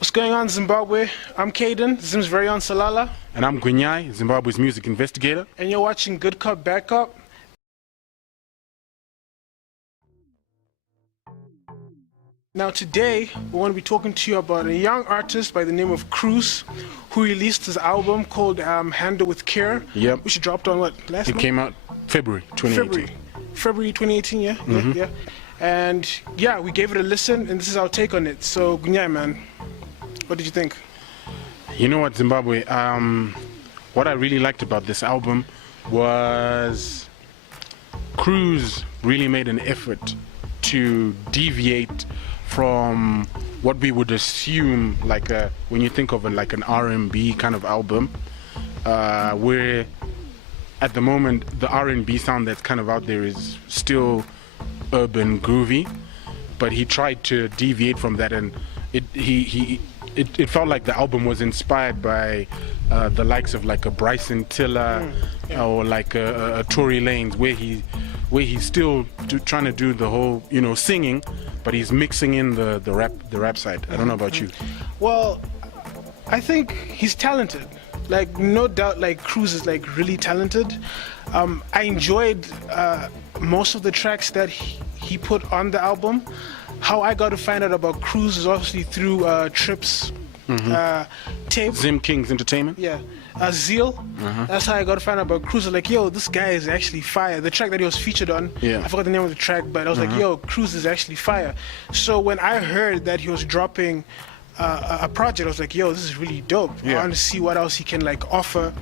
What's going on, Zimbabwe? I'm Caden, Zim's very own Salala. And I'm Gwinyai, Zimbabwe's music investigator. And you're watching Good Cop, Bad Cop. Now today, we want to be talking to you about a young artist by the name of Cruz, who released his album called Handle with Care. Yep. Which dropped on what, last month? It came out February 2018. February 2018, yeah? Yeah. And yeah, we gave it a listen, and this is our take on it. So, Gwinyai, man, what did you think? You know what, Zimbabwe? What I really liked about this album was Cruz really made an effort to deviate from what we would assume, like when you think of like an R&B kind of album, where at the moment the R&B sound that's kind of out there is still urban groovy, but he tried to deviate from that, and it felt like the album was inspired by the likes of like a Bryson Tiller or like a Tory Lanez, where he's still trying to do the whole, singing, but he's mixing in the rap side. I don't know about you. Well, I think he's talented. Like, no doubt, like, Cruz is like really talented. I enjoyed most of the tracks that he put on the album. How I got to find out about Cruz is obviously through Tripp's tape. Zim King's Entertainment? Yeah. Zeal. That's how I got to find out about Cruz. I was like, yo, this guy is actually fire. The track that he was featured on, I forgot the name of the track, but I was like, yo, Cruz is actually fire. So when I heard that he was dropping a project, I was like, yo, this is really dope. I want to see what else he can like offer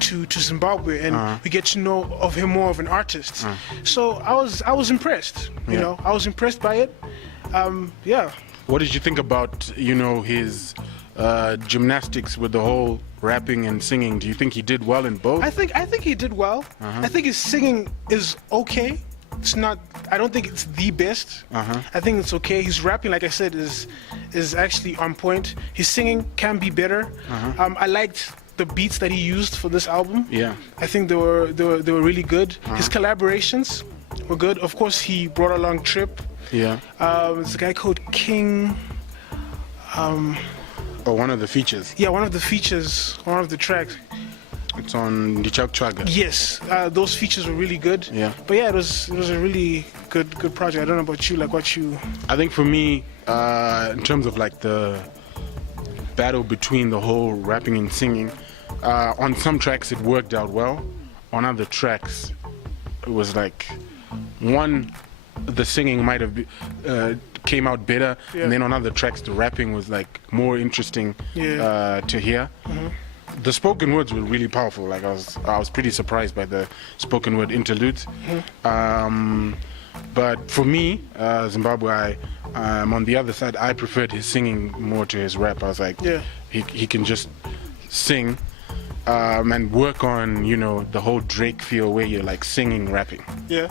to Zimbabwe, and we get to know of him more of an artist. So I was impressed. You know, I was impressed by it. Yeah. What did you think about his gymnastics with the whole rapping and singing? Do you think he did well in both? I think he did well. I think his singing is okay. It's not. I don't think it's the best. I think it's okay. His rapping, like I said, is actually on point. His singing can be better. I liked the beats that he used for this album. Yeah. I think they were really good. His collaborations were good. Of course, he brought along Tripp. Yeah. There's a guy called King. Or one of the features. Yeah, one of the features, one of the tracks. It's on Ndichak Chwaga. Yes, those features were really good. Yeah. But yeah, it was a really good project. I don't know about you, like what you. I think for me, in terms of like the battle between the whole rapping and singing, on some tracks it worked out well. On other tracks, it was like the singing might have came out better, and then on other tracks the rapping was like more interesting to hear. The spoken words were really powerful. Like I was pretty surprised by the spoken word interludes. But for me, Zimbabwe, on the other side, I preferred his singing more to his rap. I was like, he can just sing and work on the whole Drake feel where you're like singing, rapping. Yeah.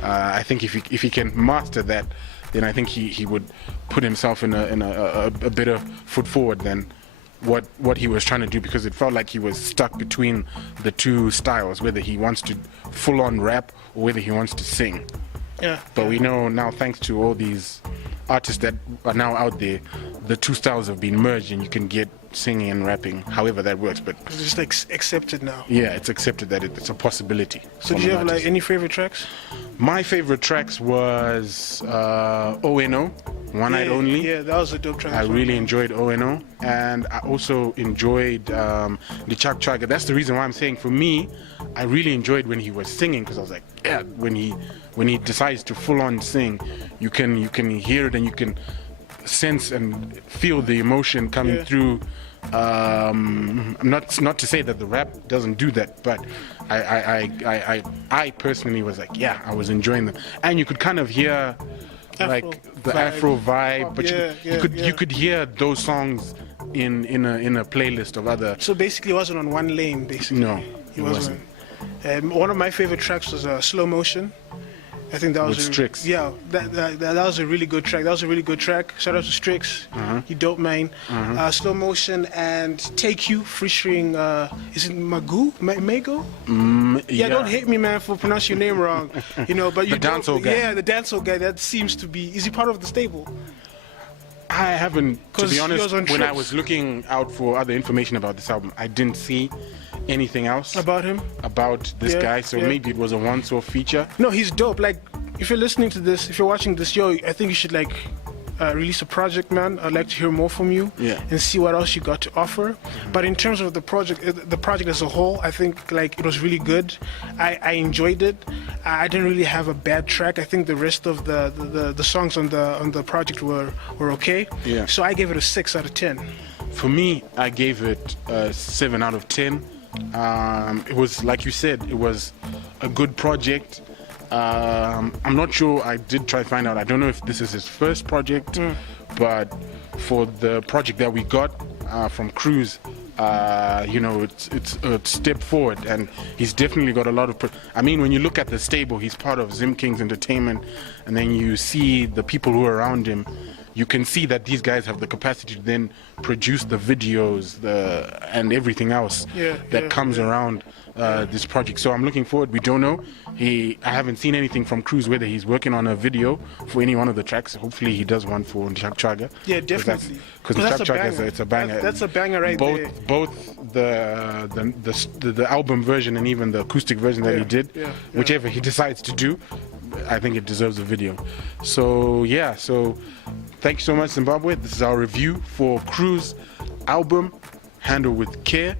I think if he can master that, then I think he would put himself in a better foot forward than what he was trying to do, because it felt like he was stuck between the two styles, whether he wants to full on rap or whether he wants to sing. Yeah. But we know now, thanks to all these artists that are now out there, the two styles have been merged and you can get singing and rapping however that works. But It's just like accepted now. yeah, it's accepted that it's a possibility. So do you have like any favorite tracks? My favorite tracks was ONO, One Night Only. Yeah, that was a dope track. I really enjoyed ONO, and I also enjoyed Ndichak Chwaga. That's the reason why I'm saying, for me, I really enjoyed when he was singing, because I was like, yeah, when he decides to full on sing, you can hear it and you can sense and feel the emotion coming through. Not to say that the rap doesn't do that, but I personally was like, yeah, I was enjoying them, and you could kind of hear like the Afro vibe, but you could hear those songs in a playlist of other. So basically, it wasn't on one lane. Basically, No, it wasn't. One of my favorite tracks was Slow Motion. I think that was With Strix. Yeah, that was a really good track. That was a really good track. Shout out to Strix, you dope man. Slow Motion and Take You featuring is it Mago? Yeah, don't hate me, man, for pronouncing your name wrong. But you The dancehall guy. Yeah, the dancehall guy. That seems to be. Is he part of the stable? I haven't, to 'Cause be he honest, was on when I trips. was looking out for other information about this album, I didn't see anything else About him? about this Yeah, guy, so yeah. maybe it was a once-off feature. No, he's dope. Like, if you're listening to this, if you're watching this, yo, I think you should like release a project, man. I'd like to hear more from you. Yeah. And see what else you got to offer. But in terms of the project as a whole, I think like it was really good. I enjoyed it. I didn't really have a bad track. I think the rest of the songs on the project were okay. Yeah. So I gave it a 6 out of 10. For me, I gave it a 7 out of 10. It was, like you said, it was a good project. I'm not sure. I did try to find out. I don't know if this is his first project, but for the project that we got from Cruz, you know, it's a step forward, and he's definitely got a lot of. I mean, when you look at the stable, he's part of Zim Kings Entertainment, and then you see the people who are around him. You can see that these guys have the capacity to then produce the videos, and everything else that comes around this project. So I'm looking forward. We don't know. I haven't seen anything from Cruz whether he's working on a video for any one of the tracks. Hopefully he does one for Nchak Chaga. Yeah, definitely. Because that's Nchak Chaga, it's a banger. That's a banger right there. Both the album version and even the acoustic version that he did, whichever he decides to do, I think it deserves a video. So yeah, thank you so much, Zimbabwe. This is our review for Cruz album, Handle with Care.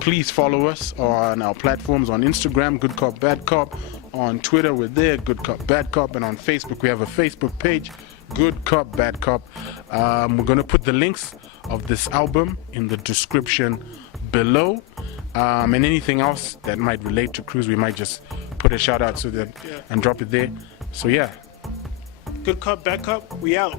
Please follow us on our platforms on Instagram, Good Cop, Bad Cop. On Twitter, we're there, Good Cop, Bad Cop. And on Facebook, we have a Facebook page, Good Cop, Bad Cop. We're going to put the links of this album in the description below. And anything else that might relate to Cruz, we might just put a shout out and drop it there. So yeah. Good Cop, Bad Cop, we out.